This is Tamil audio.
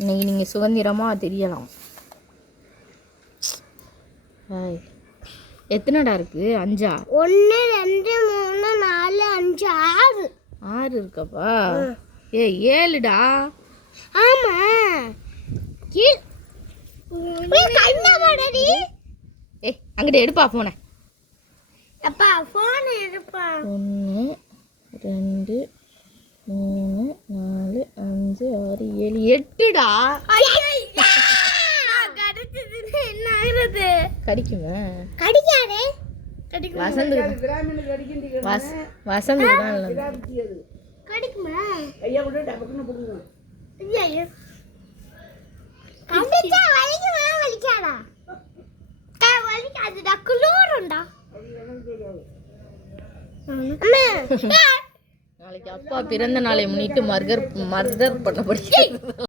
இன்னைக்கு நீங்கள் சுதந்திரமாக தெரியலாம். எத்தனைடா இருக்கு? 5ஆ? 1 2 3 4 5 6 6 இருக்கப்பா. 7டா. ஆமா கண்ணா பாடடி. அங்கிட்ட எடுப்பா போன. அப்பா போன் எடுப்பா. 1 2 3 4 5 6 7 8டா. கடிச்சதுன்னு என்ன ஆகுறது? கடிக்குமே. கடிக்காதே. கடிக்குமா? வசந்து கடிக்குமா? ஐயா கூட டபக்குன்னு போடுங்க. ஐயா கடிச்சா வலிக்குமா வலிக்காதா? வலிக்காதுடா, குளூருண்டா. நாளைக்கு அப்பா பிறந்த நாளை முன்னிட்டு மர்டர் பண்ணப்படுகிறது.